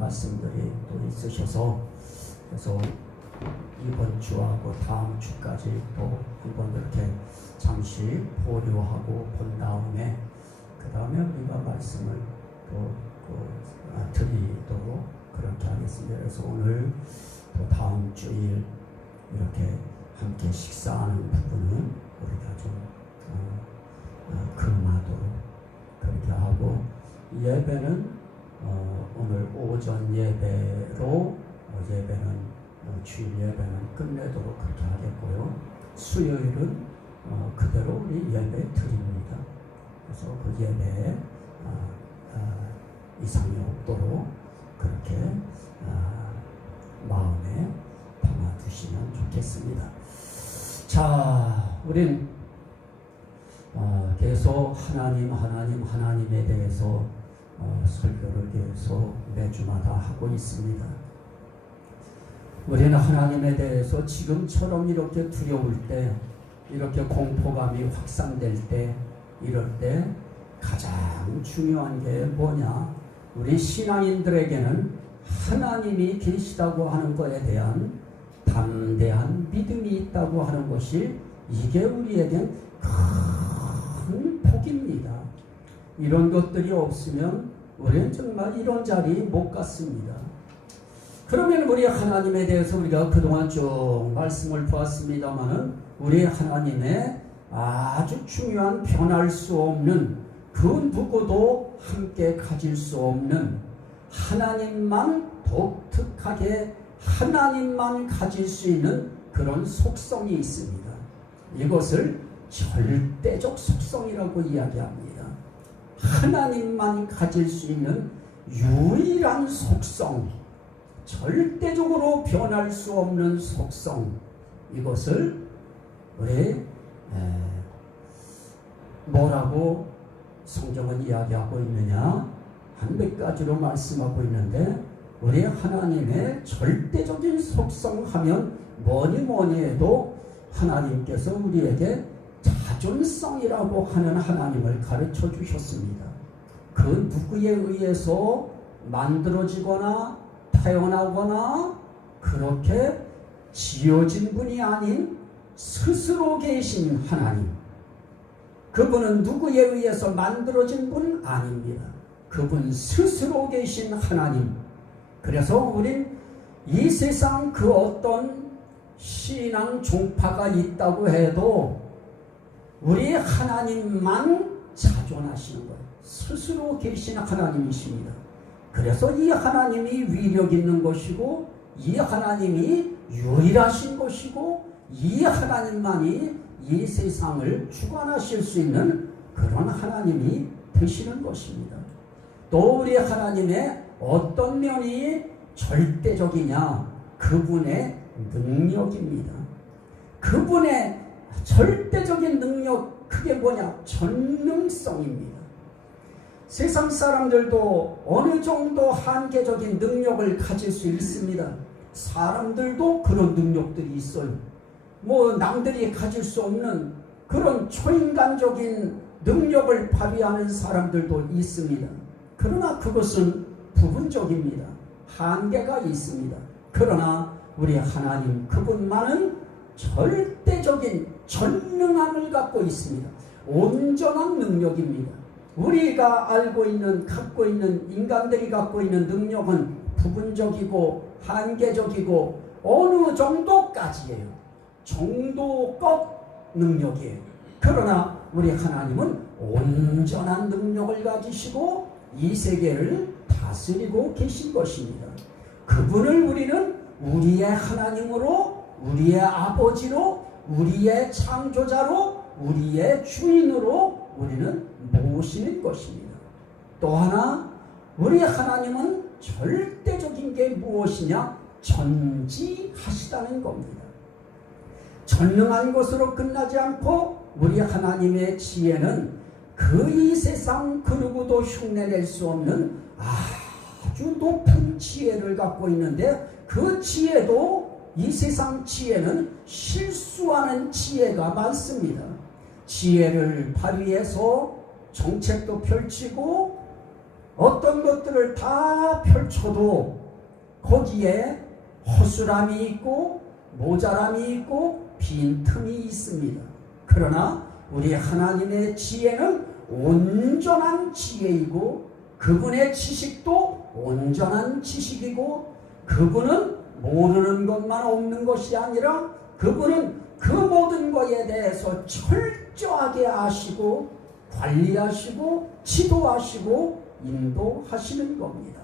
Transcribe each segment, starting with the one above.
말씀들이 또 있으셔서 그래서 이번 주하고 다음 주까지 또 한번 이렇게 잠시 보류하고 본 다음에 그 다음에 우리가 말씀을 또 드리도록 그렇게 하겠습니다. 그래서 오늘 또 다음 주일 이렇게 함께 식사하는 부분은 우리가 좀 금하도록 그렇게 하고 예배는 오늘 오전 예배로 예배는 주일 예배는 끝내도록 그렇게 하겠고요. 수요일은 그대로 우리 예배 드립니다. 그래서 그 예배에 이상이 없도록 그렇게 마음에 담아두시면 좋겠습니다. 자, 우린 계속 하나님에 대해서 설교를 계속 매주마다 하고 있습니다. 우리는 하나님에 대해서 지금처럼 이렇게 두려울 때, 이렇게 공포감이 확산될 때, 이럴 때 가장 중요한 게 뭐냐? 우리 신앙인들에게는 하나님이 계시다고 하는 것에 대한 담대한 믿음이 있다고 하는 것이 이게 우리에겐 큰 복입니다. 이런 것들이 없으면 우리는 정말 이런 자리 못 갔습니다. 그러면 우리 하나님에 대해서 우리가 그동안 쭉 말씀을 보았습니다마는 우리 하나님의 아주 중요한 변할 수 없는 그 누구도 함께 가질 수 없는 하나님만 독특하게 하나님만 가질 수 있는 그런 속성이 있습니다. 이것을 절대적 속성이라고 이야기합니다. 하나님만 가질 수 있는 유일한 속성, 절대적으로 변할 수 없는 속성, 이것을 우리 뭐라고 성경은 이야기하고 있느냐? 한 몇 가지로 말씀하고 있는데 우리 하나님의 절대적인 속성 하면 뭐니 해도 하나님께서 우리에게 자존성이라고 하는 하나님을 가르쳐 주셨습니다. 그 누구에 의해서 만들어지거나 태어나거나 그렇게 지어진 분이 아닌 스스로 계신 하나님, 그분은 누구에 의해서 만들어진 분 아닙니다. 그분 스스로 계신 하나님. 그래서 우린 이 세상 그 어떤 신앙 종파가 있다고 해도 우리 하나님만 자존하시는 거예요. 스스로 계신 하나님이십니다. 그래서 이 하나님이 위력 있는 것이고 이 하나님이 유일하신 것이고 이 하나님만이 이 세상을 주관하실 수 있는 그런 하나님이 되시는 것입니다. 또 우리 하나님의 어떤 면이 절대적이냐? 그분의 능력입니다. 그분의 절대적인 능력, 그게 뭐냐? 전능성입니다. 세상 사람들도 어느 정도 한계적인 능력을 가질 수 있습니다. 사람들도 그런 능력들이 있어요. 뭐 남들이 가질 수 없는 그런 초인간적인 능력을 발휘하는 사람들도 있습니다. 그러나 그것은 부분적입니다. 한계가 있습니다. 그러나 우리 하나님 그분만은 절대적인 전능함을 갖고 있습니다. 온전한 능력입니다. 우리가 알고 있는, 갖고 있는, 인간들이 갖고 있는 능력은 부분적이고 한계적이고 어느 정도까지예요. 정도껏 능력이에요. 그러나 우리 하나님은 온전한 능력을 가지시고 이 세계를 다스리고 계신 것입니다. 그분을 우리는 우리의 하나님으로, 우리의 아버지로, 우리의 창조자로, 우리의 주인으로 우리는 모시는 것입니다. 또 하나, 우리 하나님은 절대적인 게 무엇이냐? 전지하시다는 겁니다. 전능한 것으로 끝나지 않고 우리 하나님의 지혜는 그 이 세상 그 누구도 흉내낼 수 없는 아주 높은 지혜를 갖고 있는데 그 지혜도 이 세상 지혜는 실수하는 지혜가 많습니다. 지혜를 발휘해서 정책도 펼치고 어떤 것들을 다 펼쳐도 거기에 허술함이 있고 모자람이 있고 빈틈이 있습니다. 그러나 우리 하나님의 지혜는 온전한 지혜이고 그분의 지식도 온전한 지식이고 그분은 모르는 것만 없는 것이 아니라 그분은 그 모든 것에 대해서 철저하게 아시고 관리하시고 지도하시고 인도하시는 겁니다.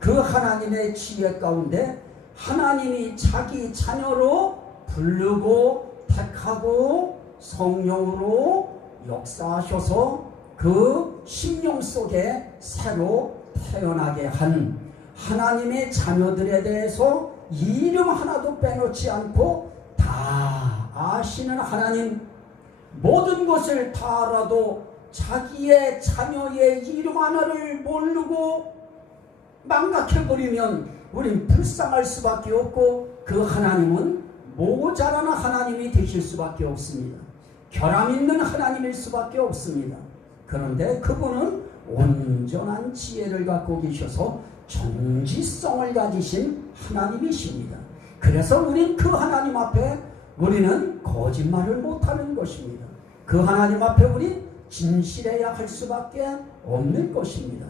그 하나님의 지혜 가운데 하나님이 자기 자녀로 부르고 택하고 성령으로 역사하셔서 그 심령 속에 새로 태어나게 한 하나님의 자녀들에 대해서 이름 하나도 빼놓지 않고 다 아시는 하나님, 모든 것을 다 알아도 자기의 자녀의 이름 하나를 모르고 망각해버리면 우린 불쌍할 수밖에 없고 그 하나님은 모자란 하나님이 되실 수밖에 없습니다. 결함 있는 하나님일 수밖에 없습니다. 그런데 그분은 온전한 지혜를 갖고 계셔서 정지성을 가지신 하나님이십니다. 그래서 우린 그 하나님 앞에 우리는 거짓말을 못하는 것입니다. 그 하나님 앞에 우린 진실해야 할 수밖에 없는 것입니다.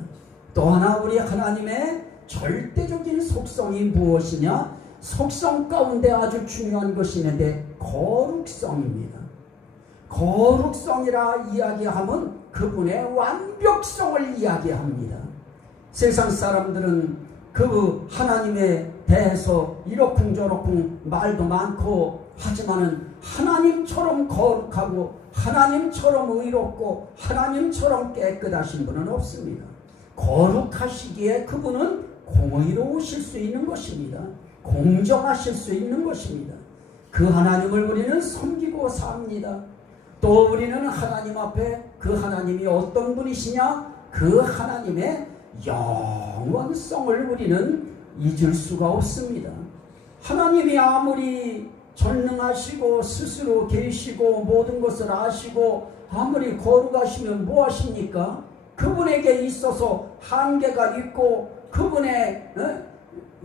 또 하나 우리 하나님의 절대적인 속성이 무엇이냐? 속성 가운데 아주 중요한 것이 있는데 거룩성입니다. 거룩성이라 이야기하면 그분의 완벽성을 이야기합니다. 세상 사람들은 그 하나님에 대해서 이러쿵저러쿵 말도 많고 하지만은 하나님처럼 거룩하고 하나님처럼 의롭고 하나님처럼 깨끗하신 분은 없습니다. 거룩하시기에 그분은 공의로우실 수 있는 것입니다. 공정하실 수 있는 것입니다. 그 하나님을 우리는 섬기고 삽니다. 또 우리는 하나님 앞에 그 하나님이 어떤 분이시냐? 그 하나님의 영원성을 우리는 잊을 수가 없습니다. 하나님이 아무리 전능하시고 스스로 계시고 모든 것을 아시고 아무리 거룩하시면 뭐 하십니까? 그분에게 있어서 한계가 있고 그분의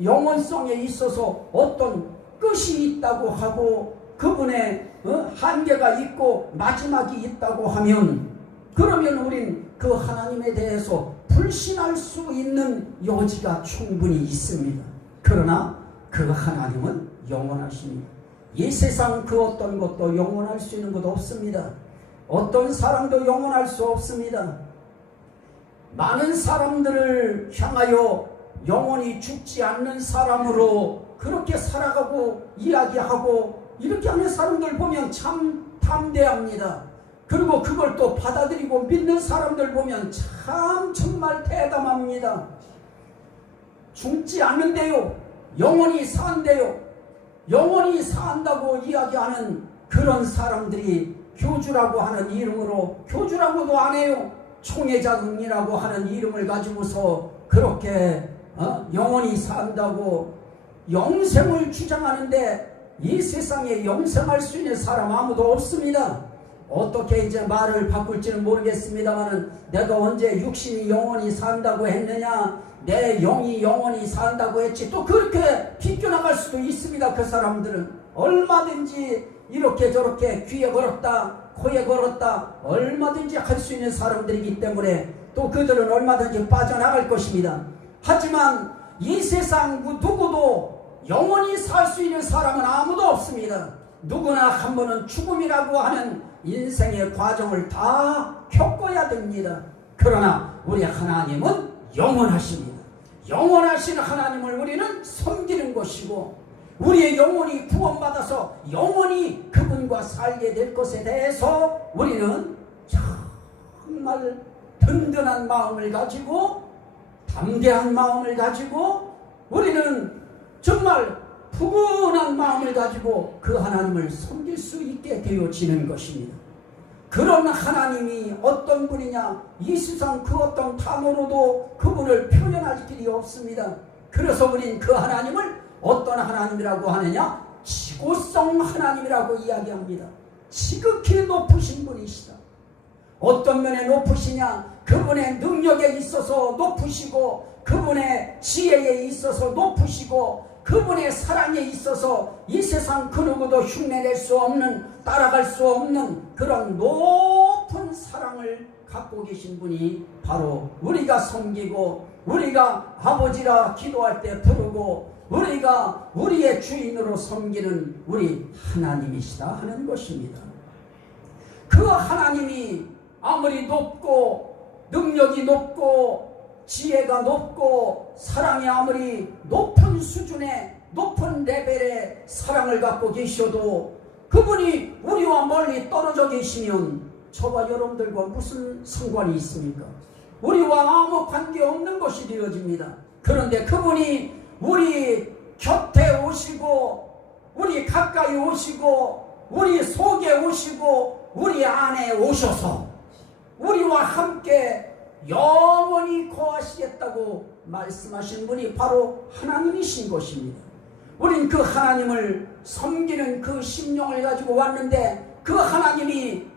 영원성에 있어서 어떤 끝이 있다고 하고 그분의 한계가 있고 마지막이 있다고 하면 그러면 우린 그 하나님에 대해서 불신할 수 있는 여지가 충분히 있습니다. 그러나 그 하나님은 영원하십니다. 이 세상 그 어떤 것도 영원할 수 있는 것 없습니다. 어떤 사람도 영원할 수 없습니다. 많은 사람들을 향하여 영원히 죽지 않는 사람으로 그렇게 살아가고 이야기하고 이렇게 하는 사람들 보면 참 담대합니다. 그리고 그걸 또 받아들이고 믿는 사람들 보면 참 정말 대담합니다. 죽지 않는데요, 영원히 산대요, 영원히 산다고 이야기하는 그런 사람들이 교주라고 하는 이름으로, 교주라고도 안 해요, 총회장이라고 하는 이름을 가지고서 그렇게 영원히 산다고 영생을 주장하는데 이 세상에 영생할 수 있는 사람 아무도 없습니다. 어떻게 이제 말을 바꿀지는 모르겠습니다만은 내가 언제 육신이 영원히 산다고 했느냐, 내 영이 영원히 산다고 했지, 또 그렇게 비껴나갈 수도 있습니다. 그 사람들은 얼마든지 이렇게 저렇게 귀에 걸었다 코에 걸었다 얼마든지 할 수 있는 사람들이기 때문에 또 그들은 얼마든지 빠져나갈 것입니다. 하지만 이 세상 누구도 영원히 살 수 있는 사람은 아무도 없습니다. 누구나 한 번은 죽음이라고 하는 인생의 과정을 다 겪어야 됩니다. 그러나 우리 하나님은 영원하십니다. 영원하신 하나님을 우리는 섬기는 것이고 우리의 영혼이 구원받아서 영원히 그분과 살게 될 것에 대해서 우리는 정말 든든한 마음을 가지고 담대한 마음을 가지고 우리는 정말 푸근한 마음을 가지고 그 하나님을 섬길 수 있게 되어지는 것입니다. 그런 하나님이 어떤 분이냐, 이 세상 그 어떤 단어로도 그분을 표현할 길이 없습니다. 그래서 우린 그 하나님을 어떤 하나님이라고 하느냐, 지고성 하나님이라고 이야기합니다. 지극히 높으신 분이시다. 어떤 면에 높으시냐, 그분의 능력에 있어서 높으시고 그분의 지혜에 있어서 높으시고 그분의 사랑에 있어서 이 세상 그 누구도 흉내낼 수 없는, 따라갈 수 없는 그런 높은 사랑을 갖고 계신 분이 바로 우리가 섬기고 우리가 아버지라 기도할 때 부르고 우리가 우리의 주인으로 섬기는 우리 하나님이시다 하는 것입니다. 그 하나님이 아무리 높고 능력이 높고 지혜가 높고 사랑이 아무리 높은 수준의 높은 레벨의 사랑을 갖고 계셔도 그분이 우리와 멀리 떨어져 계시면 저와 여러분들과 무슨 상관이 있습니까? 우리와 아무 관계없는 것이 되어집니다. 그런데 그분이 우리 곁에 오시고 우리 가까이 오시고 우리 속에 오시고 우리 안에 오셔서 우리와 함께 영원히 거하시겠다고 말씀하신 분이 바로 하나님이신 것입니다. 우린 그 하나님을 섬기는 그 심령을 가지고 왔는데 그 하나님이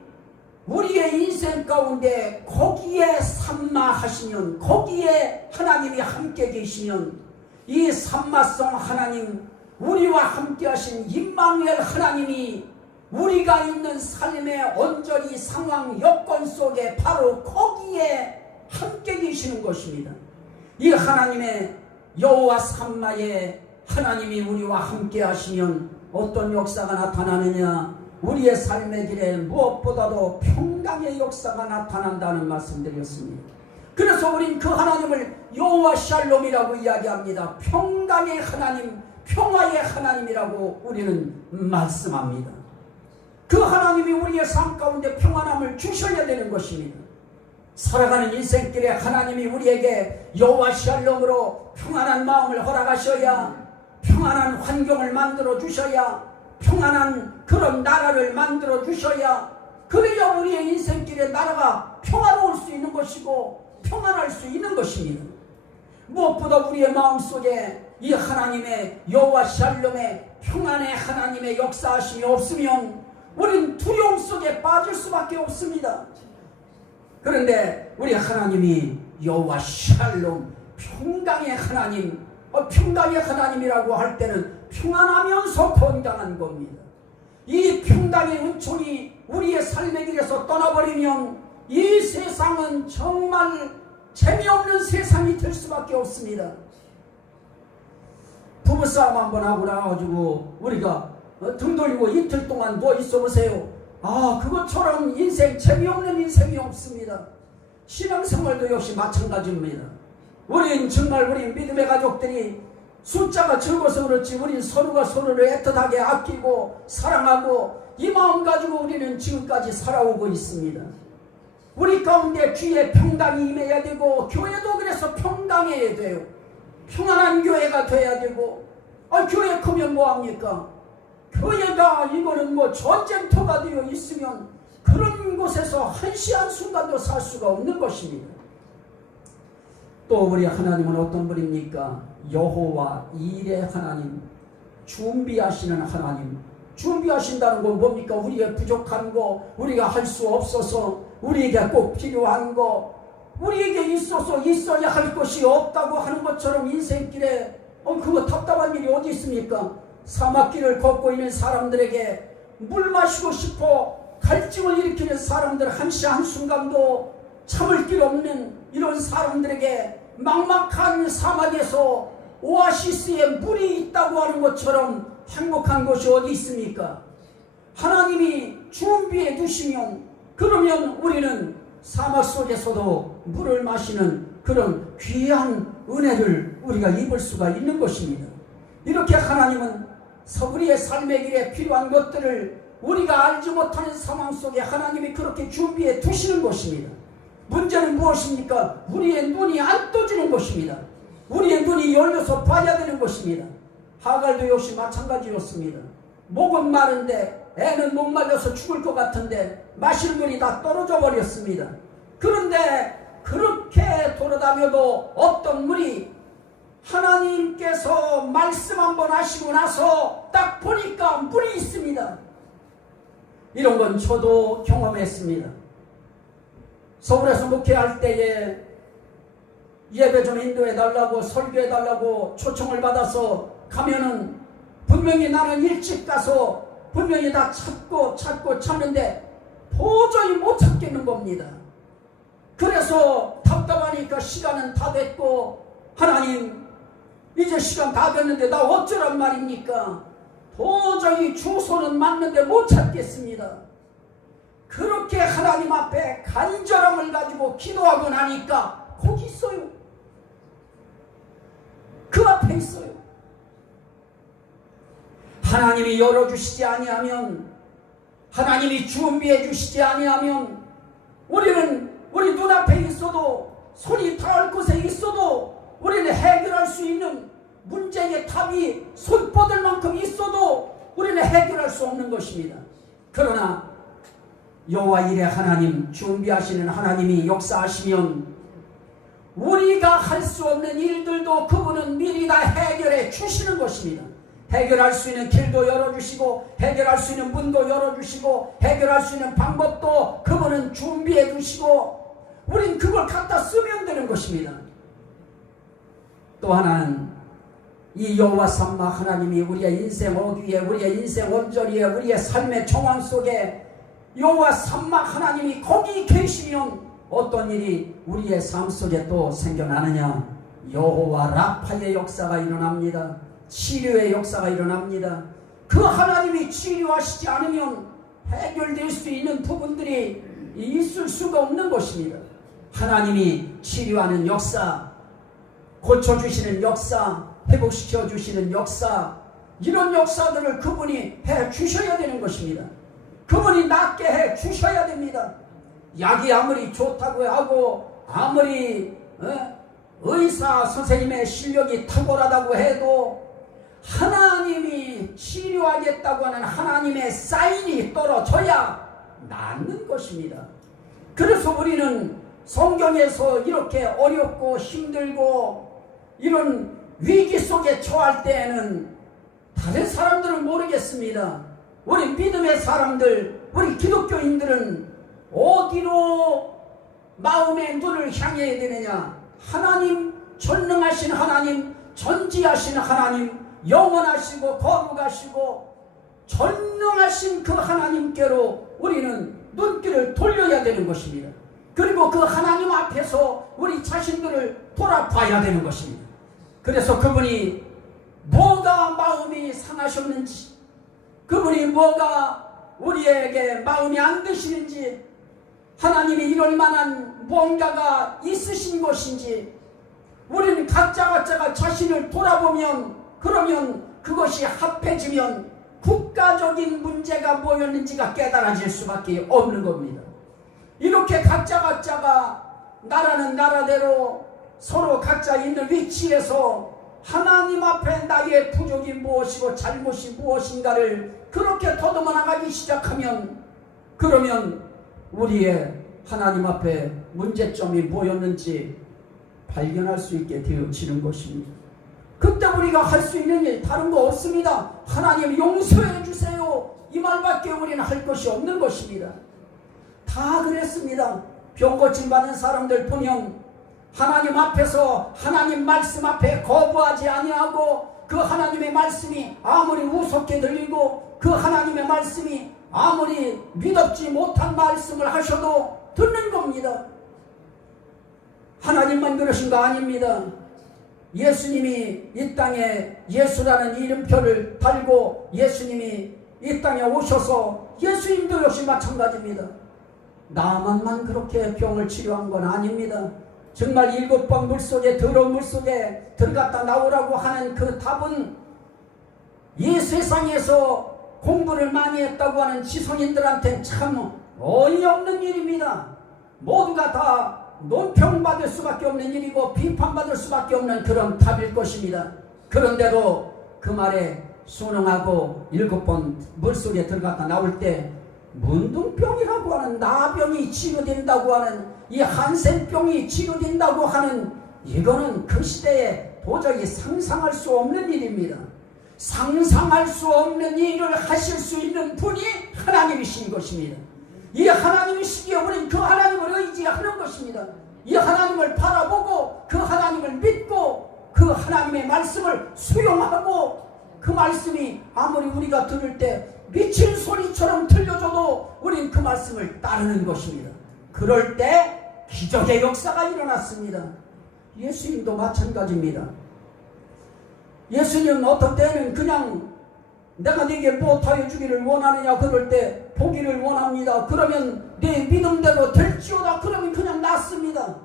우리의 인생 가운데 거기에 삼마하시면, 거기에 하나님이 함께 계시면 이 삼마성 하나님, 우리와 함께 하신 임마누엘 하나님이 우리가 있는 삶의 온전히 상황 여건 속에 바로 거기에 함께 계시는 것입니다. 이 하나님의 여호와 삼마의 하나님이 우리와 함께 하시면 어떤 역사가 나타나느냐? 우리의 삶의 길에 무엇보다도 평강의 역사가 나타난다는 말씀드렸습니다. 그래서 우린 그 하나님을 여호와 샬롬이라고 이야기합니다. 평강의 하나님, 평화의 하나님이라고 우리는 말씀합니다. 그 하나님이 우리의 삶 가운데 평안함을 주셔야 되는 것입니다. 살아가는 인생길에 하나님이 우리에게 여호와 샬롬으로 평안한 마음을 허락하셔야, 평안한 환경을 만들어 주셔야, 평안한 그런 나라를 만들어 주셔야, 그래야 우리의 인생길에 나라가 평화로울 수 있는 것이고 평안할 수 있는 것입니다. 무엇보다 우리의 마음속에 이 하나님의 여호와 샬롬의 평안의 하나님의 역사하심이 없으면 우린 두려움 속에 빠질 수밖에 없습니다. 그런데 우리 하나님이 여호와 샬롬, 평강의 하나님, 평강의 하나님이라고 할 때는 평안하면서 건강한 겁니다. 이 평강의 은총이 우리의 삶의 길에서 떠나버리면 이 세상은 정말 재미없는 세상이 될 수밖에 없습니다. 부부싸움 한번 하고 나가지고 우리가 등 돌리고 이틀 동안 누워 있어 보세요. 그것처럼 인생, 재미없는 인생이 없습니다. 신앙생활도 역시 마찬가지입니다. 우린 정말 우리 믿음의 가족들이 숫자가 적어서 그렇지 우린 서로가 서로를 애틋하게 아끼고 사랑하고 이 마음 가지고 우리는 지금까지 살아오고 있습니다. 우리 가운데 주의 평강이 임해야 되고 교회도 그래서 평강해야 돼요. 평안한 교회가 돼야 되고 교회 크면 뭐합니까? 교회가 이거는 전쟁터가 되어 있으면 그런 곳에서 한시 한순간도 살 수가 없는 것입니다. 또 우리 하나님은 어떤 분입니까? 여호와 일의 하나님, 준비하시는 하나님. 준비하신다는 건 뭡니까? 우리의 부족한 거, 우리가 할 수 없어서, 우리에게 꼭 필요한 거, 우리에게 있어야 할 것이 없다고 하는 것처럼 인생길에 그거 답답한 일이 어디 있습니까? 사막길을 걷고 있는 사람들에게 물 마시고 싶어 갈증을 일으키는 사람들, 한시 한순간도 참을 길 없는 이런 사람들에게 막막한 사막에서 오아시스에 물이 있다고 하는 것처럼 행복한 것이 어디 있습니까? 하나님이 준비해 두시면 그러면 우리는 사막 속에서도 물을 마시는 그런 귀한 은혜를 우리가 입을 수가 있는 것입니다. 이렇게 하나님은 우리의 삶의 길에 필요한 것들을 우리가 알지 못하는 상황 속에 하나님이 그렇게 준비해 두시는 것입니다. 문제는 무엇입니까? 우리의 눈이 안 떠지는 것입니다. 우리의 눈이 열려서 봐야 되는 것입니다. 하갈도 역시 마찬가지였습니다. 목은 마른데 애는 못 말려서 죽을 것 같은데 마실 물이 다 떨어져 버렸습니다. 그런데 그렇게 돌아다녀도 어떤 물이 하나님께서 말씀 한번 하시고 나서 딱 보니까 물이 있습니다. 이런 건 저도 경험했습니다. 서울에서 목회할 때에 예배 좀 인도해달라고 설교해달라고 초청을 받아서 가면은 분명히 나는 일찍 가서 분명히 다 찾고 찾는데 도저히 못 찾겠는 겁니다. 그래서 답답하니까 시간은 다 됐고, 하나님 이제 시간 다 됐는데 나 어쩌란 말입니까? 도저히 주소는 맞는데 못 찾겠습니다. 그렇게 하나님 앞에 간절함을 가지고 기도하고 나니까 거기 있어요. 그 앞에 있어요. 하나님이 열어주시지 아니하면, 하나님이 준비해 주시지 아니하면, 우리는 우리 눈앞에 있어도, 손이 닿을 곳에 있어도 우리는 해결할 수 있는 문제의 답이 손 뻗을 만큼 있어도 우리는 해결할 수 없는 것입니다. 그러나 여호와 이레 하나님, 준비하시는 하나님이 역사하시면 우리가 할 수 없는 일들도 그분은 미리 다 해결해 주시는 것입니다. 해결할 수 있는 길도 열어주시고, 해결할 수 있는 문도 열어주시고, 해결할 수 있는 방법도 그분은 준비해 주시고, 우린 그걸 갖다 쓰면 되는 것입니다. 또 하나는 이 여호와 삼마 하나님이 우리의 인생 어귀에, 우리의 인생 온전히에, 우리의 삶의 정황 속에 여호와 삼마 하나님이 거기 계시면 어떤 일이 우리의 삶 속에 또 생겨나느냐? 여호와 라파의 역사가 일어납니다. 치료의 역사가 일어납니다. 그 하나님이 치료하시지 않으면 해결될 수 있는 부분들이 있을 수가 없는 것입니다. 하나님이 치료하는 역사, 고쳐주시는 역사, 회복시켜주시는 역사, 이런 역사들을 그분이 해주셔야 되는 것입니다. 그분이 낫게 해주셔야 됩니다. 약이 아무리 좋다고 하고 아무리 의사 선생님의 실력이 탁월하다고 해도 하나님이 치료하겠다고 하는 하나님의 사인이 떨어져야 낫는 것입니다. 그래서 우리는 성경에서 이렇게 어렵고 힘들고 이런 위기 속에 처할 때에는 다른 사람들은 모르겠습니다. 우리 믿음의 사람들, 우리 기독교인들은 어디로 마음의 눈을 향해야 되느냐? 하나님, 전능하신 하나님, 전지하신 하나님, 영원하시고 거룩하시고 전능하신 그 하나님께로 우리는 눈길을 돌려야 되는 것입니다. 그리고 그 하나님 앞에서 우리 자신들을 돌아봐야 되는 것입니다. 그래서 그분이 뭐가 마음이 상하셨는지, 그분이 뭐가 우리에게 마음이 안 드시는지, 하나님이 이럴 만한 뭔가가 있으신 것인지, 우리는 각자가 자신을 돌아보면, 그러면 그것이 합해지면 국가적인 문제가 뭐였는지가 깨달아질 수밖에 없는 겁니다. 이렇게 각자가 나라는 나라대로 서로 각자 있는 위치에서 하나님 앞에 나의 부족이 무엇이고 잘못이 무엇인가를 그렇게 더듬어 나가기 시작하면, 그러면 우리의 하나님 앞에 문제점이 뭐였는지 발견할 수 있게 되어지는 것입니다. 그때 우리가 할 수 있는 일 다른 거 없습니다. 하나님 용서해 주세요, 이 말밖에 우리는 할 것이 없는 것입니다. 다 그랬습니다. 병 고침 받는 사람들 보면 하나님 앞에서 하나님 말씀 앞에 거부하지 아니하고, 그 하나님의 말씀이 아무리 우습게 들리고 그 하나님의 말씀이 아무리 믿었지 못한 말씀을 하셔도 듣는 겁니다. 하나님만 그러신 거 아닙니다. 예수님이 이 땅에 예수라는 이름표를 달고 예수님이 이 땅에 오셔서 예수님도 역시 마찬가지입니다. 나만만 그렇게 병을 치료한 건 아닙니다. 정말 7번 물속에, 더러운 물속에 들어갔다 나오라고 하는 그 답은 이 세상에서 공부를 많이 했다고 하는 지성인들한테 참 어이없는 일입니다. 모두가 다 논평받을 수밖에 없는 일이고 비판받을 수밖에 없는 그런 답일 것입니다. 그런데도 그 말에 순응하고 7번 물속에 들어갔다 나올 때 문둥병이라고 하는 나병이 치료된다고 하는, 이 한센병이 치료된다고 하는, 이거는 그 시대에 도저히 상상할 수 없는 일입니다. 상상할 수 없는 일을 하실 수 있는 분이 하나님이신 것입니다. 이 하나님 시기에 우리는 그 하나님을 의지하는 것입니다. 이 하나님을 바라보고 그 하나님을 믿고 그 하나님의 말씀을 수용하고 그 말씀이 아무리 우리가 들을 때 미친 소리처럼 들려줘도 우린 그 말씀을 따르는 것입니다. 그럴 때 기적의 역사가 일어났습니다. 예수님도 마찬가지입니다. 예수님은 어떤 때는 그냥 내가 네게 무엇하여 주기를 원하느냐 그럴 때 보기를 원합니다. 그러면 네 믿음대로 될지어다 그러면 그냥 낫습니다.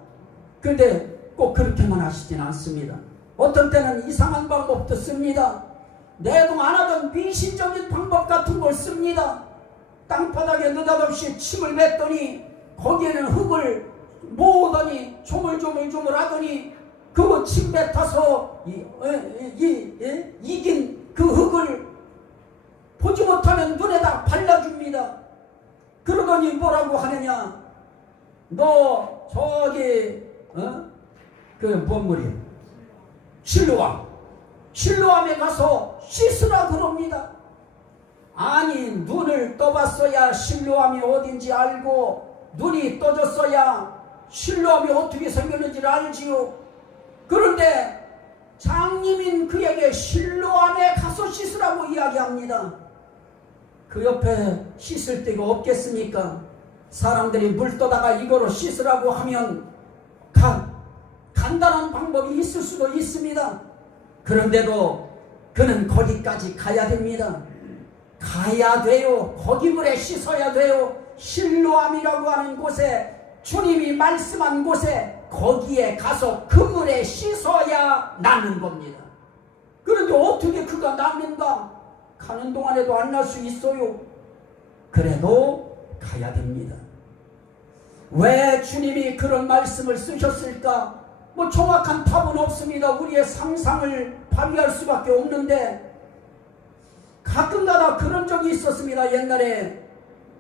그런데 꼭 그렇게만 하시진 않습니다. 어떤 때는 이상한 방법도 씁니다. 내동 안 하던 미신적인 방법 같은 걸 씁니다. 땅바닥에 느닷없이 침을 뱉더니 거기에는 흙을 모으더니 조물조물 하더니 그 침 뱉어서 이긴 그 흙을 보지 못하면 눈에다 발라줍니다. 그러더니 뭐라고 하느냐, 너 저기 그 뭔 물이야, 실로암에 가서 씻으라 그럽니다. 아니 눈을 떠봤어야 실로암이 어딘지 알고 눈이 떠졌어야 실로암이 어떻게 생겼는지를 알지요. 그런데 장님인 그에게 실로암에 가서 씻으라고 이야기합니다. 그 옆에 씻을 데가 없겠습니까? 사람들이 물 떠다가 이거로 씻으라고 하면 간단한 방법이 있을 수도 있습니다. 그런데도 그는 거기까지 가야 됩니다. 가야 돼요. 거기 물에 씻어야 돼요. 실로암이라고 하는 곳에, 주님이 말씀한 곳에, 거기에 가서 그 물에 씻어야 낫는 겁니다. 그런데 어떻게 그가 낫는가? 가는 동안에도 안 날 수 있어요. 그래도 가야 됩니다. 왜 주님이 그런 말씀을 쓰셨을까? 뭐 정확한 답은 없습니다. 우리의 상상을 발휘할 수밖에 없는데, 가끔가다 그런 적이 있었습니다. 옛날에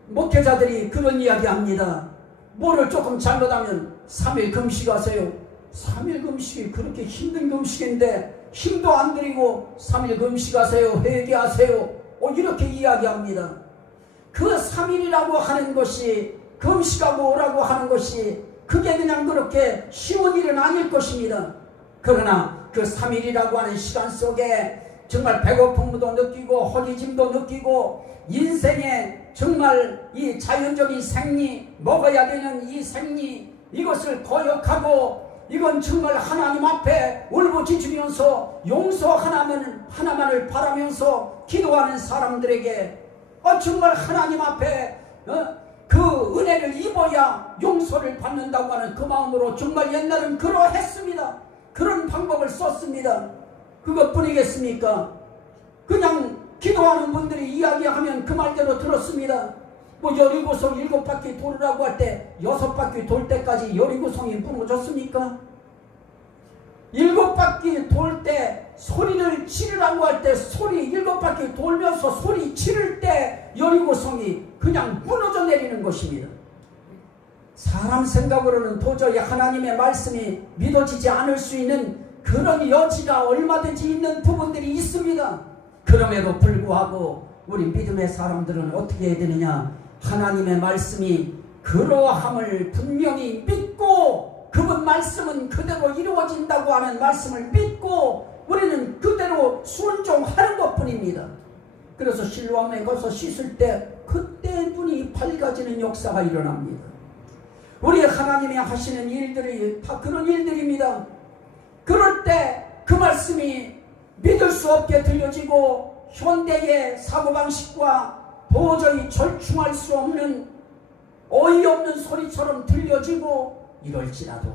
목회자들이 그런 이야기 합니다. 뭐를 조금 잘못하면 3일 금식하세요. 3일 금식이 그렇게 힘든 금식인데 힘도 안 들이고 3일 금식하세요. 회개하세요. 이렇게 이야기합니다. 그 3일이라고 하는 것이, 금식하고 오라고 하는 것이 그게 그냥 그렇게 쉬운 일은 아닐 것입니다. 그러나 그 3일이라고 하는 시간 속에 정말 배고픔도 느끼고 허기짐도 느끼고 인생에 정말 이 자연적인 생리, 먹어야 되는 이 생리, 이것을 거역하고 이건 정말 하나님 앞에 울부짖으면서 용서 하나만을 바라면서 기도하는 사람들에게 정말 하나님 앞에 그 은혜를 입어야 용서를 받는다고 하는 그 마음으로 정말 옛날은 그러했습니다. 그런 방법을 썼습니다. 그것뿐이겠습니까? 그냥 기도하는 분들이 이야기하면 그 말대로 들었습니다. 뭐 여리고성 7바퀴 돌으라고 할 때 6바퀴 돌 때까지 여리고성이 무너졌습니까? 7바퀴 돌 때 소리를 지르라고 할 때 7바퀴 돌면서 소리 지를 때 여리고성이 그냥 무너져 내리는 것입니다. 사람 생각으로는 도저히 하나님의 말씀이 믿어지지 않을 수 있는 그런 여지가 얼마든지 있는 부분들이 있습니다. 그럼에도 불구하고 우리 믿음의 사람들은 어떻게 해야 되느냐? 하나님의 말씀이 그러함을 분명히 믿고, 그분 말씀은 그대로 이루어진다고 하는 말씀을 믿고 우리는 그대로 순종하는 것뿐입니다. 그래서 실로암에 가서 씻을 때 그때 눈이 밝아지는 역사가 일어납니다. 우리 하나님이 하시는 일들이 다 그런 일들입니다. 그럴 때 그 말씀이 믿을 수 없게 들려지고 현대의 사고방식과 도저히 절충할 수 없는 어이없는 소리처럼 들려지고 이럴지라도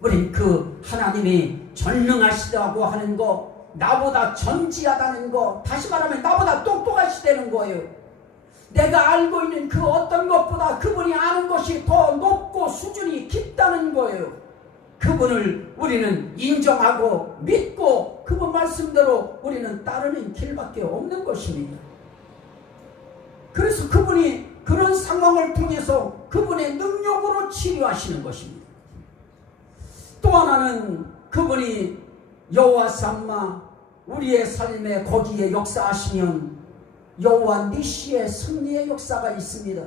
우린 그 하나님이 전능하시다고 하는 거, 나보다 전지하다는 거, 다시 말하면 나보다 똑똑하시다는 거예요. 내가 알고 있는 그 어떤 것보다 그분이 아는 것이 더 높고 수준이 깊다는 거예요. 그분을 우리는 인정하고 믿고 그분 말씀대로 우리는 따르는 길밖에 없는 것입니다. 그래서 그분이 그런 상황을 통해서 그분의 능력으로 치료하시는 것입니다. 또 하나는 그분이 여호와 삼마, 우리의 삶에 거기에 역사하시면 여호와 니시의 승리의 역사가 있습니다.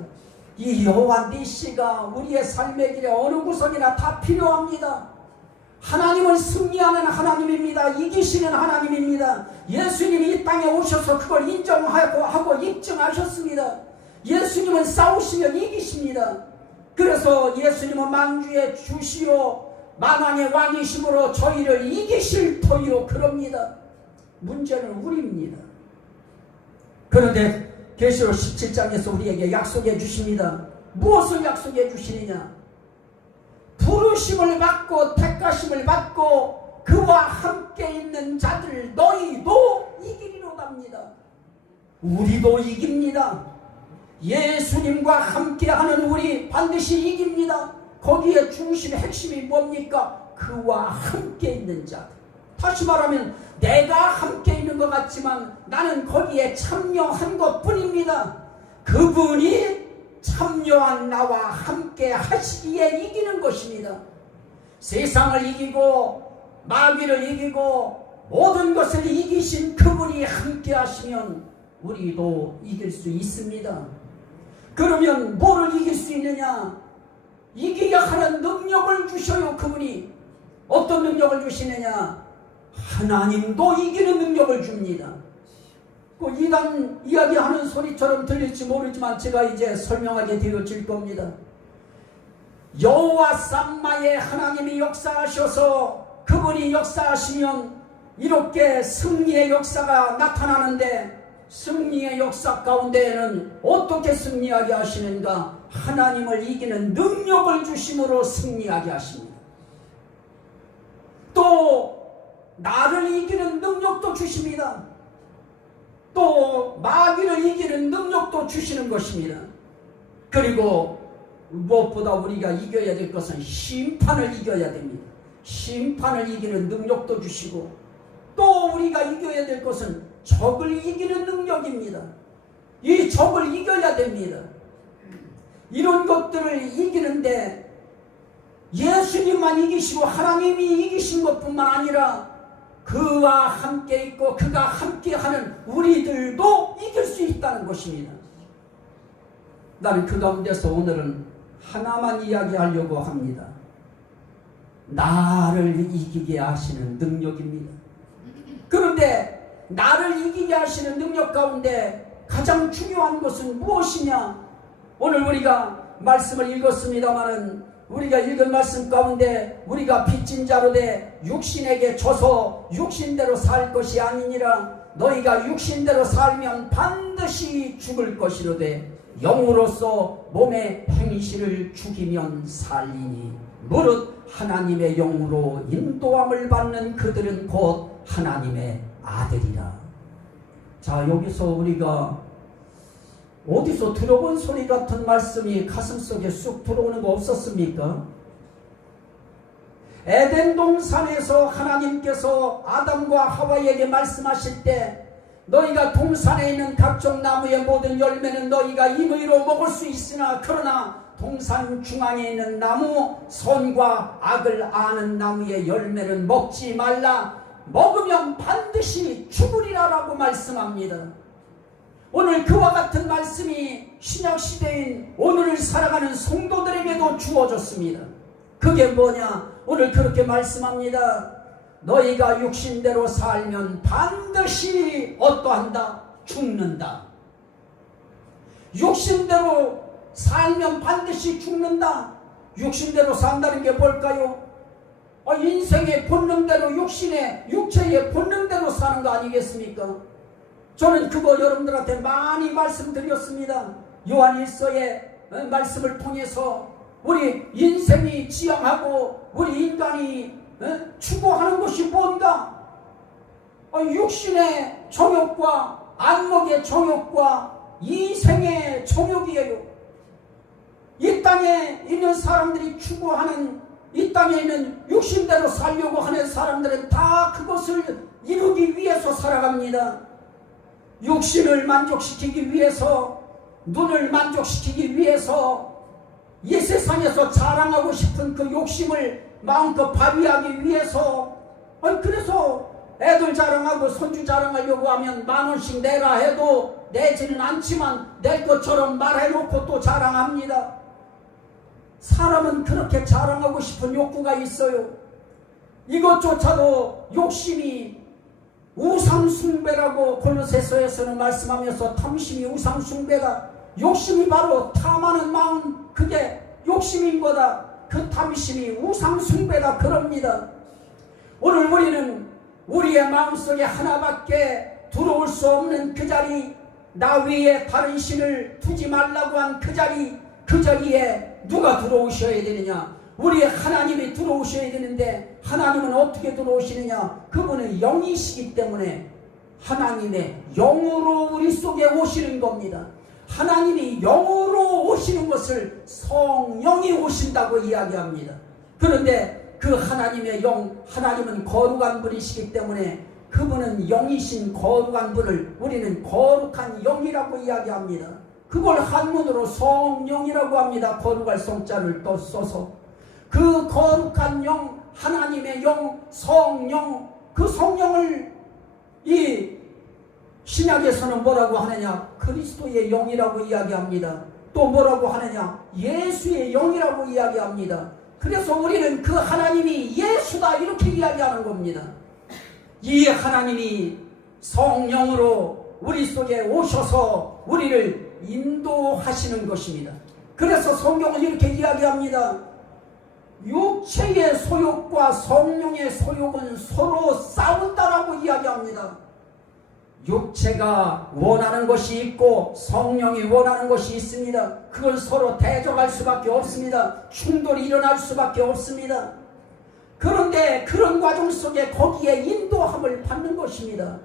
이 여호와 니시가 우리의 삶의 길에 어느 구석이나 다 필요합니다. 하나님은 승리하는 하나님입니다. 이기시는 하나님입니다. 예수님이 이 땅에 오셔서 그걸 인정하고 입증하셨습니다. 예수님은 싸우시면 이기십니다. 그래서 예수님은 만주의 주시오 만왕의 왕이심으로 저희를 이기실 터이요 그럽니다. 문제는 우리입니다. 그런데 계시록 17장에서 우리에게 약속해 주십니다. 무엇을 약속해 주시느냐? 부르심을 받고 택하심을 받고 그와 함께 있는 자들 너희도 이기리로답니다. 우리도 이깁니다. 예수님과 함께하는 우리 반드시 이깁니다. 거기에 중심 핵심이 뭡니까? 그와 함께 있는 자들. 다시 말하면 내가 함께 있는 것 같지만 나는 거기에 참여한 것뿐입니다. 그분이 참여한 나와 함께 하시기에 이기는 것입니다. 세상을 이기고 마귀를 이기고 모든 것을 이기신 그분이 함께 하시면 우리도 이길 수 있습니다. 그러면 뭐를 이길 수 있느냐? 이기게 하는 능력을 주셔요. 그분이 어떤 능력을 주시느냐? 하나님도 이기는 능력을 줍니다. 이단 이야기하는 소리처럼 들릴지 모르지만 제가 이제 설명하게 되어질 겁니다. 여호와 삼마의 하나님이 역사하셔서 그분이 역사하시면 이렇게 승리의 역사가 나타나는데, 승리의 역사 가운데에는 어떻게 승리하게 하시는가? 하나님을 이기는 능력을 주심으로 승리하게 하십니다. 또 나를 이기는 능력도 주십니다. 또 마귀를 이기는 능력도 주시는 것입니다. 그리고 무엇보다 우리가 이겨야 될 것은 심판을 이겨야 됩니다. 심판을 이기는 능력도 주시고, 또 우리가 이겨야 될 것은 적을 이기는 능력입니다. 이 적을 이겨야 됩니다. 이런 것들을 이기는데 예수님만 이기시고 하나님이 이기신 것뿐만 아니라 그와 함께 있고 그가 함께하는 우리들도 이길 수 있다는 것입니다. 나는 그 가운데서 오늘은 하나만 이야기하려고 합니다. 나를 이기게 하시는 능력입니다. 그런데 나를 이기게 하시는 능력 가운데 가장 중요한 것은 무엇이냐? 오늘 우리가 말씀을 읽었습니다마는 우리가 읽은 말씀 가운데 우리가 빚진 자로 돼 육신에게 져서 육신대로 살 것이 아니니라. 너희가 육신대로 살면 반드시 죽을 것이로되 영으로서 몸의 행실을 죽이면 살리니 무릇 하나님의 영으로 인도함을 받는 그들은 곧 하나님의 아들이라. 자, 여기서 우리가 어디서 들어본 소리 같은 말씀이 가슴속에 쑥 들어오는 거 없었습니까? 에덴 동산에서 하나님께서 아담과 하와에게 말씀하실 때 너희가 동산에 있는 각종 나무의 모든 열매는 너희가 임의로 먹을 수 있으나 그러나 동산 중앙에 있는 나무 선과 악을 아는 나무의 열매는 먹지 말라. 먹으면 반드시 죽으리라 라고 말씀합니다. 오늘 그와 같은 말씀이 신약시대인 오늘을 살아가는 성도들에게도 주어졌습니다. 그게 뭐냐? 오늘 그렇게 말씀합니다. 너희가 육신대로 살면 반드시 어떠한다? 죽는다. 육신대로 살면 반드시 죽는다. 육신대로 산다는 게 뭘까요? 인생의 본능대로 육체의 본능대로 사는 거 아니겠습니까? 저는 그거 여러분들한테 많이 말씀드렸습니다. 요한일서의 말씀을 통해서 우리 인생이 지향하고 우리 인간이 추구하는 것이 뭔가? 육신의 정욕과 안목의 정욕과 이생의 정욕이에요. 이 땅에 있는 사람들이 추구하는, 이 땅에 있는 육신대로 살려고 하는 사람들은 다 그것을 이루기 위해서 살아갑니다. 육신을 만족시키기 위해서, 눈을 만족시키기 위해서, 이 세상에서 자랑하고 싶은 그 욕심을 마음껏 발휘하기 위해서, 그래서 애들 자랑하고 손주 자랑하려고 하면 10,000원씩 내라 해도 내지는 않지만 낼 것처럼 말해놓고 또 자랑합니다. 사람은 그렇게 자랑하고 싶은 욕구가 있어요. 이것조차도 욕심이 우상숭배라고 골로새서에서는 말씀하면서 탐심이 우상숭배다. 욕심이 바로 탐하는 마음, 그게 욕심인 거다. 그 탐심이 우상숭배다 그럽니다. 오늘 우리는 우리의 마음속에 하나밖에 들어올 수 없는 그 자리, 나 위에 다른 신을 두지 말라고 한 그 자리, 그 자리에 누가 들어오셔야 되느냐? 우리의 하나님이 들어오셔야 되는데 하나님은 어떻게 들어오시느냐? 그분은 영이시기 때문에 하나님의 영으로 우리 속에 오시는 겁니다. 하나님이 영으로 오시는 것을 성령이 오신다고 이야기합니다. 그런데 그 하나님의 영, 하나님은 거룩한 분이시기 때문에 그분은 영이신 거룩한 분을 우리는 거룩한 영이라고 이야기합니다. 그걸 한문으로 성령이라고 합니다. 거룩할 성자를 또 써서 그 거룩한 영, 하나님의 영, 성령, 그 성령을 이 신약에서는 뭐라고 하느냐? 그리스도의 영이라고 이야기합니다. 또 뭐라고 하느냐? 예수의 영이라고 이야기합니다. 그래서 우리는 그 하나님이 예수다 이렇게 이야기하는 겁니다. 이 하나님이 성령으로 우리 속에 오셔서 우리를 인도하시는 것입니다. 그래서 성경은 이렇게 이야기합니다. 육체의 소욕과 성령의 소욕은 서로 싸운다라고 이야기합니다. 육체가 원하는 것이 있고 성령이 원하는 것이 있습니다. 그건 서로 대적할 수밖에 없습니다. 충돌이 일어날 수밖에 없습니다. 그런데 그런 과정 속에 거기에 인도함을 받는 것입니다.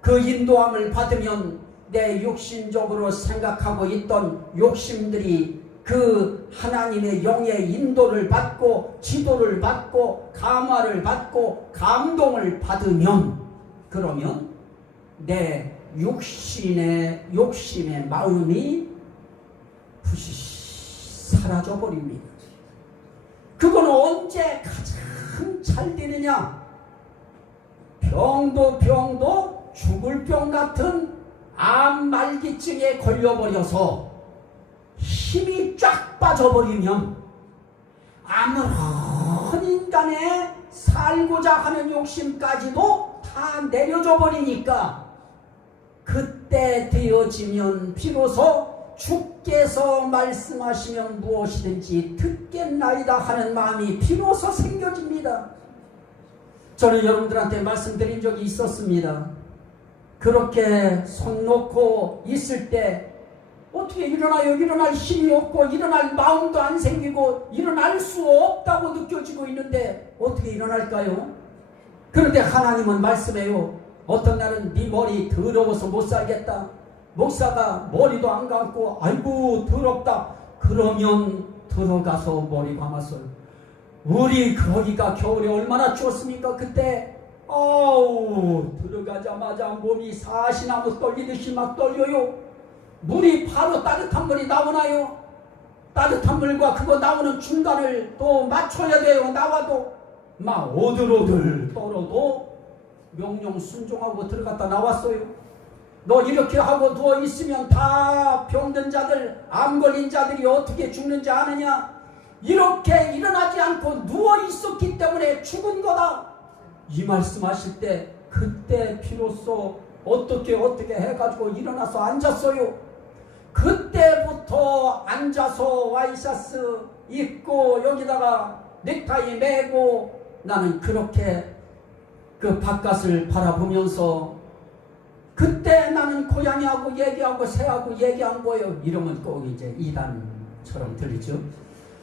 그 인도함을 받으면 내 육신적으로 생각하고 있던 욕심들이 그 하나님의 영의 인도를 받고 지도를 받고 감화를 받고 감동을 받으면 그러면 내 욕심의 마음이 부시시 사라져버립니다. 그건 언제 가장 잘 되느냐? 병도 죽을 병 같은 암 말기증에 걸려버려서 힘이 쫙 빠져버리면 아무런 인간의 살고자 하는 욕심까지도 다 내려져 버리니까 그때 되어지면 비로소 주께서 말씀하시면 무엇이든지 듣겠나이다 하는 마음이 비로소 생겨집니다. 저는 여러분들한테 말씀드린 적이 있었습니다. 그렇게 손 놓고 있을 때 어떻게 일어나요? 일어날 힘이 없고 일어날 마음도 안 생기고 일어날 수 없다고 느껴지고 있는데 어떻게 일어날까요? 그런데 하나님은 말씀해요. 어떤 날은 네 머리 더러워서 못 살겠다. 목사가 머리도 안 감고 아이고 더럽다. 그러면 들어가서 머리 감았어요. 우리 거기가 겨울에 얼마나 추웠습니까? 그때 들어가자마자 몸이 사시나무 떨리듯이 막 떨려요. 물이 바로 따뜻한 물이 나오나요? 따뜻한 물과 그거 나오는 중간을 또 맞춰야 돼요. 나와도 막 오들오들 떨어도 명령 순종하고 들어갔다 나왔어요. 너 이렇게 하고 누워있으면 다 병든 자들, 암 걸린 자들이 어떻게 죽는지 아느냐? 이렇게 일어나지 않고 누워있었기 때문에 죽은 거다. 이 말씀하실 때 그때 비로소 어떻게 해가지고 일어나서 앉았어요. 그때부터 앉아서 와이셔츠 입고 여기다가 넥타이 매고 나는 그렇게 그 바깥을 바라보면서 그때 나는 고양이하고 얘기하고 새하고 얘기한 거예요. 이러면 꼭 이제 이단처럼 들리죠.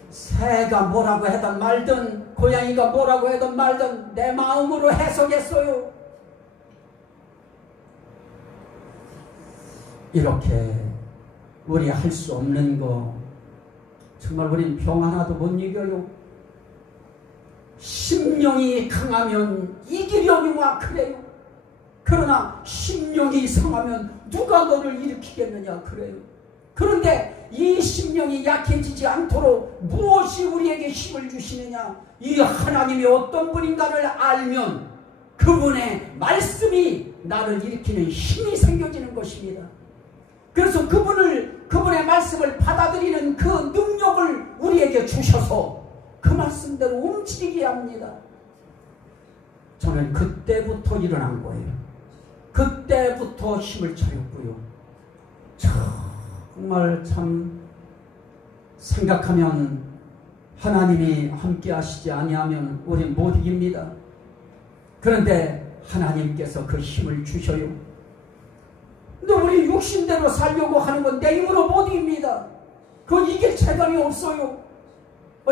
새가 뭐라고 하든 말든 고양이가 뭐라고 하든 말든 내 마음으로 해석했어요. 이렇게 우리 할 수 없는 거 정말 우린 병 하나도 못 이겨요. 심령이 강하면 이기려니와 그래요. 그러나 심령이 상하면 누가 너를 일으키겠느냐 그래요. 그런데 이 심령이 약해지지 않도록 무엇이 우리에게 힘을 주시느냐? 이 하나님이 어떤 분인가를 알면 그분의 말씀이 나를 일으키는 힘이 생겨지는 것입니다. 그래서 그분의 말씀을 받아들이는 그 능력을 우리에게 주셔서 그 말씀대로 움직이게 합니다. 저는 그때부터 일어난 거예요. 그때부터 힘을 차렸고요. 정말 참 생각하면 하나님이 함께 하시지 아니하면 우린 못 이깁니다. 그런데 하나님께서 그 힘을 주셔요. 근데 우리 육신대로 살려고 하는 건 내 힘으로 못 이깁니다. 그거 이길 체감이 없어요.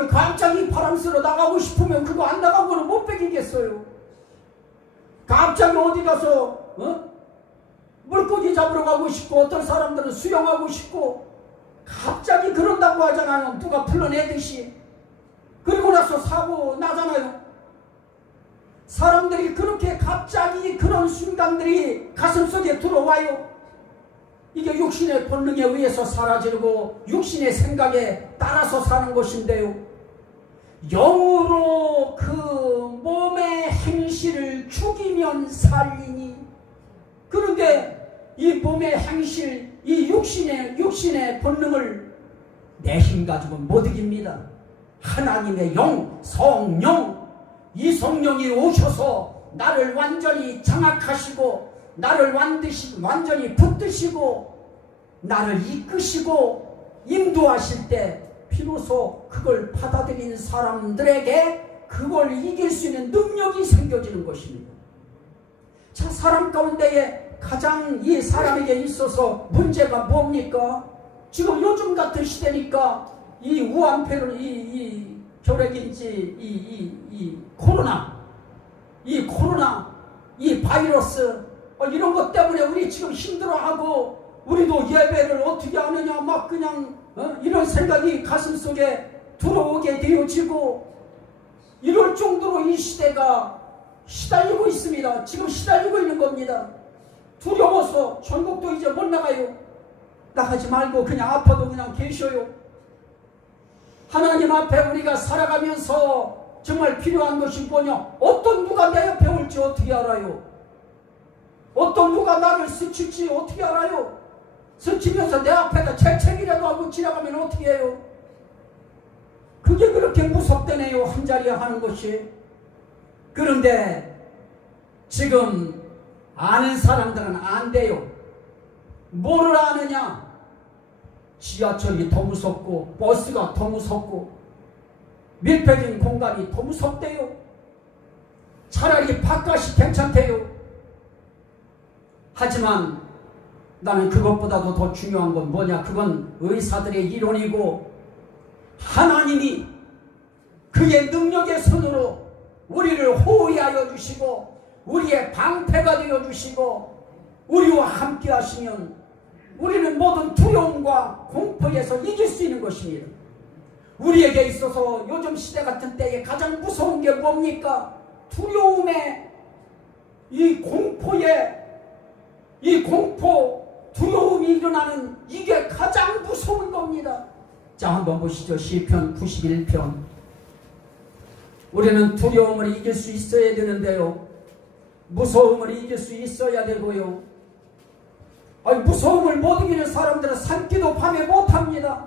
갑자기 바람 쐬러 나가고 싶으면 그거 안 나가고는 못 베기겠어요. 갑자기 어디 가서 물고기 잡으러 가고 싶고 어떤 사람들은 수영하고 싶고 갑자기 그런다고 하잖아요. 누가 불러내듯이. 그리고 나서 사고 나잖아요. 사람들이 그렇게 갑자기 그런 순간들이 가슴속에 들어와요. 이게 육신의 본능에 의해서 사라지고 육신의 생각에 따라서 사는 것인데요. 영으로 그 몸의 행실을 죽이면 살리니. 그런데 이 몸의 행실, 이 육신의 본능을 내 힘 가지고는 못 이깁니다. 하나님의 영, 성령, 이 성령이 오셔서 나를 완전히 장악하시고 나를 완전히 붙드시고 나를 이끄시고 인도하실 때 비로소 그걸 받아들인 사람들에게 그걸 이길 수 있는 능력이 생겨지는 것입니다. 자, 사람 가운데에 가장 이 사람에게 있어서 문제가 뭡니까? 지금 요즘 같은 시대니까 이 우한폐를 이 결핵인지 이 코로나 이 바이러스 이런 것 때문에 우리 지금 힘들어하고 우리도 예배를 어떻게 하느냐 막 그냥 이런 생각이 가슴속에 들어오게 되어지고 이럴 정도로 이 시대가 시달리고 있습니다. 지금 시달리고 있는 겁니다. 두려워서 전국도 이제 못 나가요. 나가지 말고 그냥 아파도 그냥 계셔요. 하나님 앞에 우리가 살아가면서 정말 필요한 것이 뭐냐? 어떤 누가 내 옆에 올지 어떻게 알아요? 어떤 누가 나를 스칠지 어떻게 알아요? 스치면서 내 앞에다 재채기라도 하고 지나가면 어떻게 해요? 그게 그렇게 무섭다네요. 한자리에 하는 것이. 그런데 지금 아는 사람들은 안 돼요. 뭐를 아느냐? 지하철이 더 무섭고 버스가 더 무섭고 밀폐된 공간이 더 무섭대요. 차라리 바깥이 괜찮대요. 하지만 나는 그것보다도 더 중요한 건 뭐냐? 그건 의사들의 이론이고 하나님이 그의 능력의 손으로 우리를 호위하여 주시고 우리의 방패가 되어 주시고 우리와 함께 하시면 우리는 모든 두려움과 공포에서 이길 수 있는 것입니다. 우리에게 있어서 요즘 시대 같은 때에 가장 무서운 게 뭡니까? 두려움에 이 공포, 두려움이 일어나는 이게 가장 무서운 겁니다. 자, 한번 보시죠. 시편 91편. 우리는 두려움을 이길 수 있어야 되는데요. 무서움을 이길 수 있어야 되고요. 무서움을 못 이기는 사람들은 산기도 밤에 못합니다.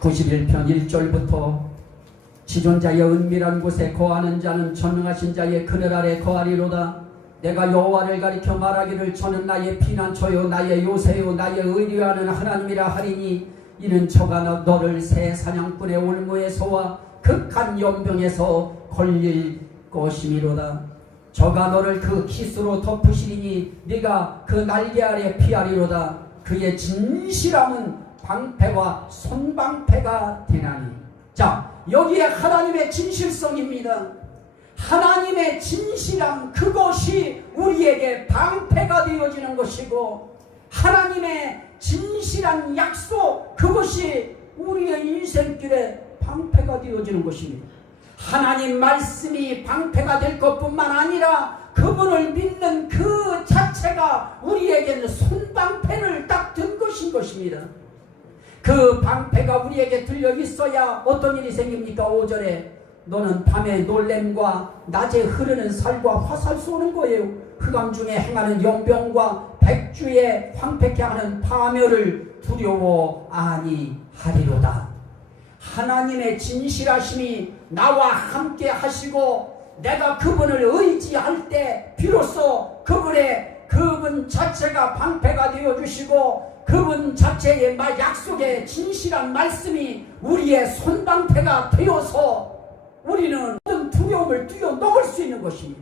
(91편) 1절부터 지존자의 은밀한 곳에 거하는 자는 전능하신 자의 그늘 아래 거하리로다. 내가 여호와를 가리켜 말하기를 저는 나의 피난처요 나의 요새요 나의 의뢰하는 하나님이라 하리니 이는 저가 너를 새 사냥꾼의 올무에서와 극한 연병에서 걸릴 것이미로다. 저가 너를 그 기수로 덮으시리니 네가 그 날개 아래 피하리로다. 그의 진실함은 방패와 손방패가 되나니. 자, 여기에 하나님의 진실성입니다. 하나님의 진실함, 그것이 우리에게 방패가 되어지는 것이고 하나님의 진실한 약속, 그것이 우리의 인생길에 방패가 되어지는 것입니다. 하나님 말씀이 방패가 될 것뿐만 아니라 그분을 믿는 그 자체가 우리에게는 손방패를 딱 든 것인 것입니다. 그 방패가 우리에게 들려 있어야 어떤 일이 생깁니까? 5절에 너는 밤에 놀램과 낮에 흐르는 살과 화살 쏘는 거예요. 흑암 중에 행하는 용병과 백주에 황폐케 하는 파멸을 두려워 아니하리로다. 하나님의 진실하심이 나와 함께 하시고 내가 그분을 의지할 때 비로소 그분 자체가 방패가 되어주시고 그분 자체의 약속의 진실한 말씀이 우리의 손방패가 되어서 우리는 모든 두려움을 뛰어넘을 수 있는 것입니다.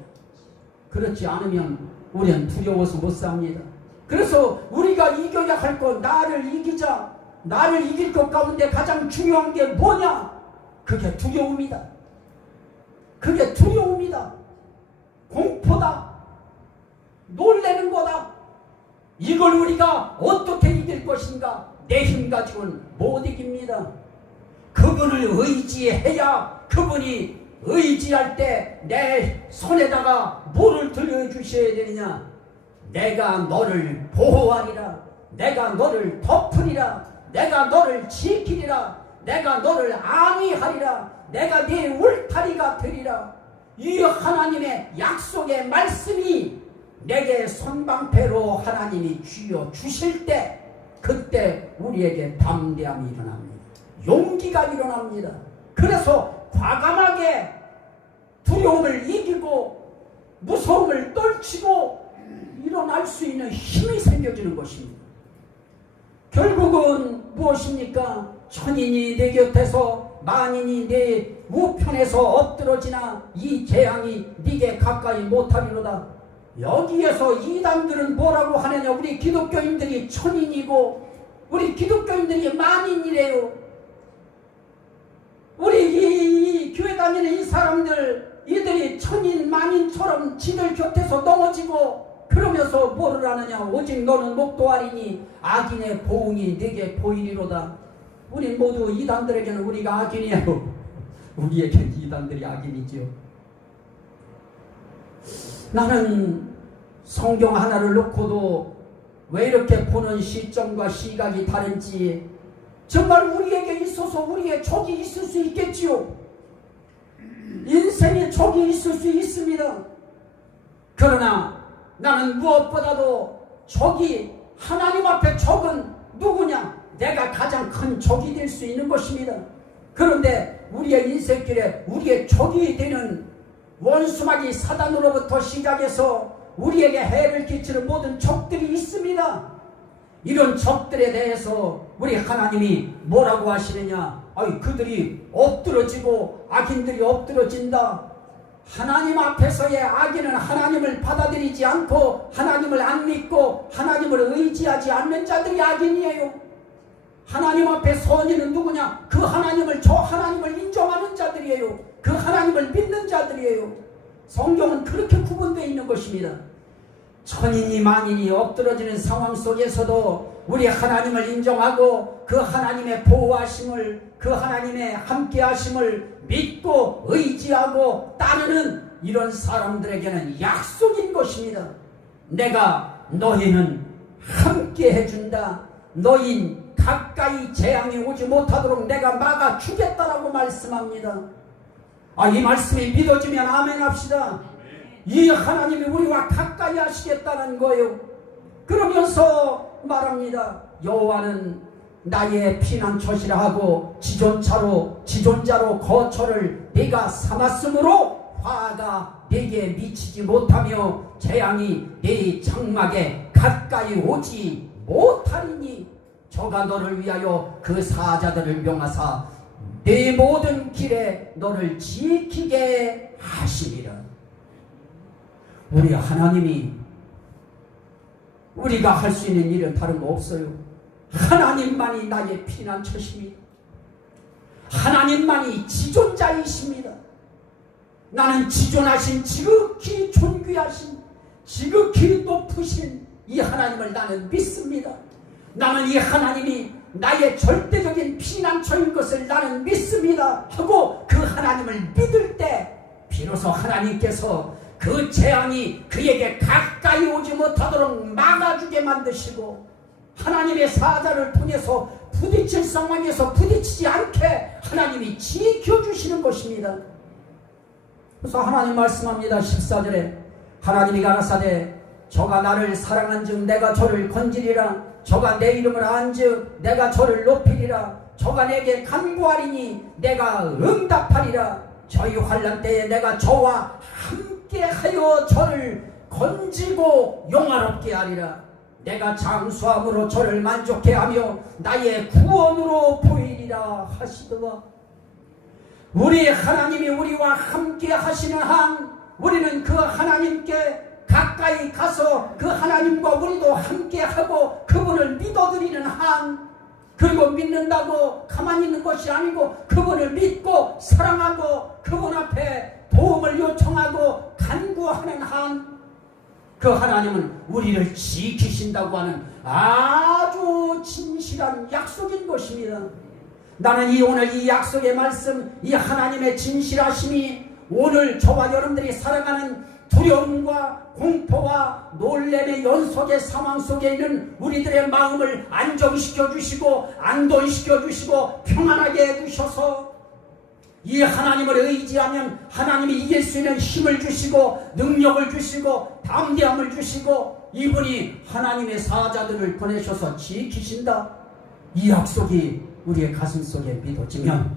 그렇지 않으면 우리는 두려워서 못 삽니다. 그래서 우리가 이겨야 할 것, 나를 이기자. 나를 이길 것 가운데 가장 중요한 게 뭐냐? 그게 두려움이다. 그게 두려움이다. 공포다. 놀래는 거다. 이걸 우리가 어떻게 이길 것인가? 내 힘 가지고는 못 이깁니다. 그분을 의지해야 그분이 의지할 때 내 손에다가 뭐를 들려주셔야 되느냐? 내가 너를 보호하리라. 내가 너를 덮으리라. 내가 너를 지키리라. 내가 너를 안위하리라. 내가 네 울타리가 되리라. 이 하나님의 약속의 말씀이 내게 손방패로 하나님이 쥐어 주실 때 그때 우리에게 담대함이 일어납니다. 용기가 일어납니다. 그래서 과감하게 두려움을 이기고 무서움을 떨치고 일어날 수 있는 힘이 생겨지는 것입니다. 결국은 무엇입니까? 천인이 내 곁에서 만인이 내 우편에서 엎드러지나 이 재앙이 네게 가까이 못하리로다. 여기에서 이단들은 뭐라고 하느냐? 우리 기독교인들이 천인이고 우리 기독교인들이 만인이래요. 우리 이 교회 다니는 이 사람들 이들이 천인 만인처럼 지들 곁에서 넘어지고 그러면서 뭐를 하느냐? 오직 너는 목도하리니 악인의 보응이 네게 보이리로다. 우리 모두 이단들에게는 우리가 악인이에요. 우리에게는 이단들이 악인이죠. 나는 성경 하나를 놓고도 왜 이렇게 보는 시점과 시각이 다른지 정말 우리에게 있어서 우리의 적이 있을 수 있겠지요. 인생에 적이 있을 수 있습니다. 그러나 나는 무엇보다도 적이 하나님 앞에 적은 누구냐? 내가 가장 큰 적이 될 수 있는 것입니다. 그런데 우리의 인생길에 우리의 적이 되는 원수마귀 사단으로부터 시작해서 우리에게 해를 끼치는 모든 적들이 있습니다. 이런 적들에 대해서 우리 하나님이 뭐라고 하시느냐? 그들이 엎드러지고 악인들이 엎드러진다. 하나님 앞에서의 악인은 하나님을 받아들이지 않고 하나님을 안 믿고 하나님을 의지하지 않는 자들이 악인이에요. 하나님 앞에 선인은 누구냐? 그 하나님을, 저 하나님을 인정하는 자들이에요. 그 하나님을 믿는 자들이에요. 성경은 그렇게 구분되어 있는 것입니다. 천인이 만인이 엎드러지는 상황 속에서도 우리 하나님을 인정하고 그 하나님의 보호하심을, 그 하나님의 함께하심을 믿고 의지하고 따르는 이런 사람들에게는 약속인 것입니다. 내가 너희는 함께 해준다. 너희 가까이 재앙이 오지 못하도록 내가 막아주겠다라고 말씀합니다. 이 말씀이 믿어지면 아멘 합시다. 이 하나님이 우리와 가까이 하시겠다는 거예요. 그러면서 말합니다. 여호와는 나의 피난처시라 하고 지존자로 거처를 네가 삼았으므로 화가 네게 미치지 못하며 재앙이 네 장막에 가까이 오지 못하리니 저가 너를 위하여 그 사자들을 명하사 네 모든 길에 너를 지키게 하시리라. 우리 하나님이 우리가 할 수 있는 일은 다른 거 없어요. 하나님만이 나의 피난처십니다. 하나님만이 지존자이십니다. 나는 지존하신 지극히 존귀하신 지극히 높으신 이 하나님을 나는 믿습니다. 나는 이 하나님이 나의 절대적인 피난처인 것을 나는 믿습니다 하고 그 하나님을 믿을 때 비로소 하나님께서 그 재앙이 그에게 가까이 오지 못하도록 막아주게 만드시고 하나님의 사자를 통해서 부딪힐 상황에서 부딪히지 않게 하나님이 지켜주시는 것입니다. 그래서 하나님 말씀합니다. 14절에 하나님이 가라사대 저가 나를 사랑한즉 내가 저를 건지리라. 저가 내 이름을 안즉 내가 저를 높이리라. 저가 내게 간구하리니 내가 응답하리라. 저희 환난 때에 내가 저와 함께하여 저를 건지고 영화롭게 하리라. 내가 장수함으로 저를 만족해 하며 나의 구원으로 보이리라 하시더라. 우리 하나님이 우리와 함께 하시는 한 우리는 그 하나님께 가까이 가서 그 하나님과 우리도 함께하고 그분을 믿어드리는 한, 그리고 믿는다고 가만히 있는 것이 아니고 그분을 믿고 사랑하고 그분 앞에 도움을 요청하고 간구하는 한, 그 하나님은 우리를 지키신다고 하는 아주 진실한 약속인 것입니다. 나는 오늘 이 약속의 말씀, 이 하나님의 진실하심이 오늘 저와 여러분들이 살아가는 두려움과 공포와 놀램의 연속의 상황 속에 있는 우리들의 마음을 안정시켜 주시고 안돈시켜 주시고 평안하게 해주셔서 이 하나님을 의지하면 하나님이 이길 수 있는 힘을 주시고 능력을 주시고 담대함을 주시고 이분이 하나님의 사자들을 보내셔서 지키신다. 이 약속이 우리의 가슴 속에 믿어지면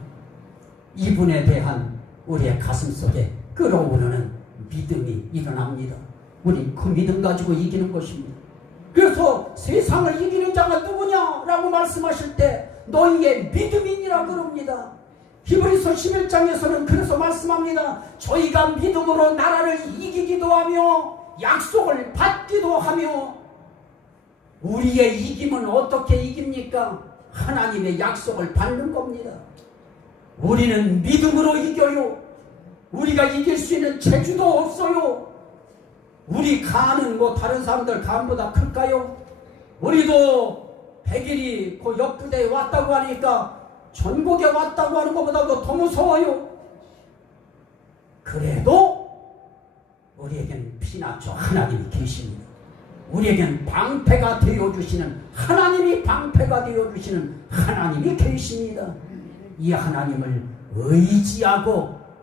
이분에 대한 우리의 가슴 속에 끌어오르는 믿음이 일어납니다. 우리 그 믿음 가지고 이기는 것입니다. 그래서 세상을 이기는 자가 누구냐라고 말씀하실 때 너희의 믿음이니라 그럽니다. 히브리서 11장에서는 그래서 말씀합니다. 저희가 믿음으로 나라를 이기기도 하며 약속을 받기도 하며. 우리의 이김은 어떻게 이깁니까? 하나님의 약속을 받는 겁니다. 우리는 믿음으로 이겨요. 우리가 이길 수 있는 재주도 없어요. 우리 간은 다른 사람들 간보다 클까요? 우리도 100일이 그 옆부대에 왔다고 하니까 전국에 왔다고 하는 것보다도 더 무서워요. 그래도 우리에겐 피나처 하나님이 계십니다. 우리에겐 방패가 되어주시는 하나님이 방패가 되어주시는 하나님이 계십니다. 이 하나님을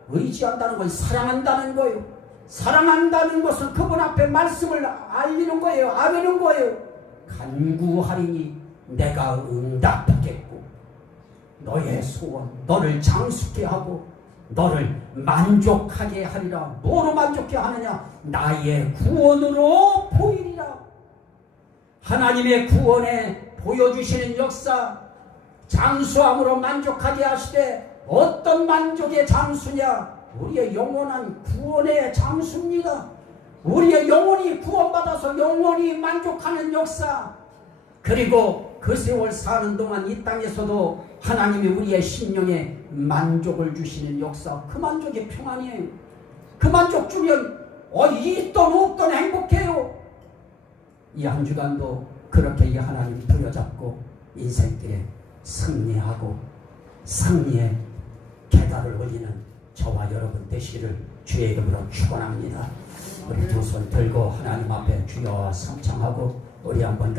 의지한다는 건 사랑한다는 거예요. 사랑한다는 것은 그분 앞에 말씀을 알리는 거예요. 아뢰는 거예요. 간구하리니 내가 응답하겠고 너의 소원, 너를 장수케 하고 너를 만족하게 하리라. 뭐로 만족케 하느냐? 나의 구원으로 보이리라. 하나님의 구원에 보여주시는 역사, 장수함으로 만족하게 하시되 어떤 만족의 장수냐? 우리의 영원한 구원의 장수입니다. 우리의 영혼이 구원받아서 영원히 만족하는 역사, 그리고 그 세월 사는 동안 이 땅에서도 하나님이 우리의 심령에 만족을 주시는 역사, 그 만족이 평안이에요. 그 만족 주면 있던 없던 행복해요. 이 한 주간도 그렇게 이 하나님 부여잡고 인생길에 승리하고 승리의 계단을 올리는 저와 여러분 되시기를 주의 이름으로 축원합니다. 우리 두 손 들고 하나님 앞에 주여 삼창하고 우리 한번 같이